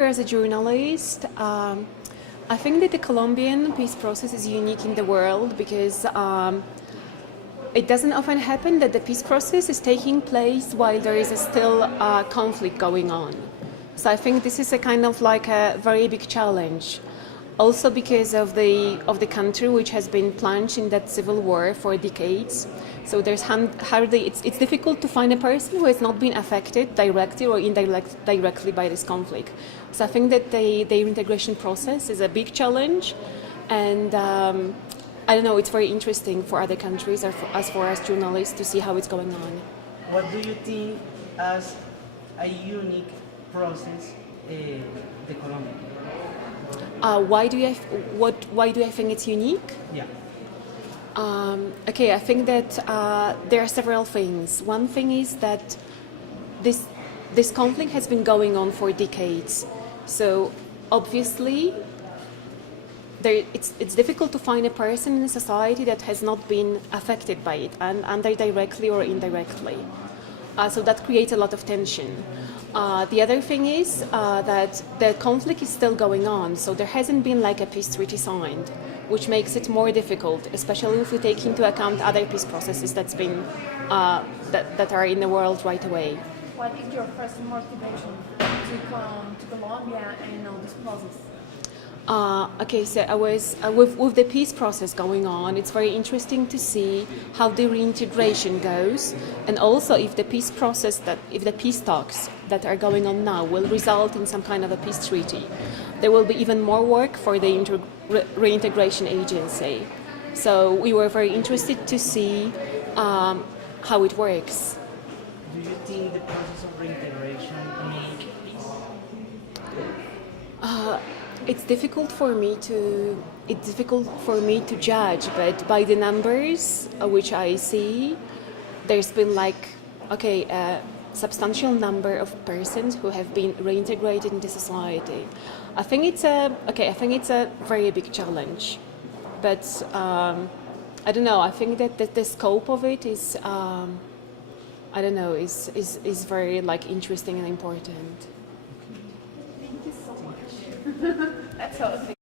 As a journalist, I think that the Colombian peace process is unique in the world because it doesn't often happen that the peace process is taking place while there is still a conflict going on. So I think this is a kind of like a very big challenge. Also because of the country which has been plunged in that civil war for decades. So there's hardly it's difficult to find a person who has not been affected directly or indirectly by this conflict. So I think that the reintegration process is a big challenge, and I don't know. It's very interesting for other countries or as far as journalists to see how it's going on. What do you think as a unique process the Colombian? Why do I think it's unique? Yeah. Okay, I think that there are several things. One thing is that this conflict has been going on for decades. So obviously, it's difficult to find a person in a society that has not been affected by it, and either directly or indirectly. So that creates a lot of tension. The other thing is that the conflict is still going on, so there hasn't been like a peace treaty signed, which makes it more difficult, especially if we take into account other peace processes that are in the world right away. What is your first motivation to come to Colombia and know this process? Okay, so I was with the peace process going on. It's very interesting to see how the reintegration goes, and also if the peace process if the peace talks that are going on now will result in some kind of a peace treaty. There will be even more work for the reintegration agency. So we were very interested to see how it works. Do you think the process of reintegration make peace? It's difficult for me to judge, but by the numbers which I see, there's been a substantial number of persons who have been reintegrated into society. I think it's a very big challenge, but I don't know. I think that the scope of it is I don't know is very interesting and important. Thank you so much. That's all.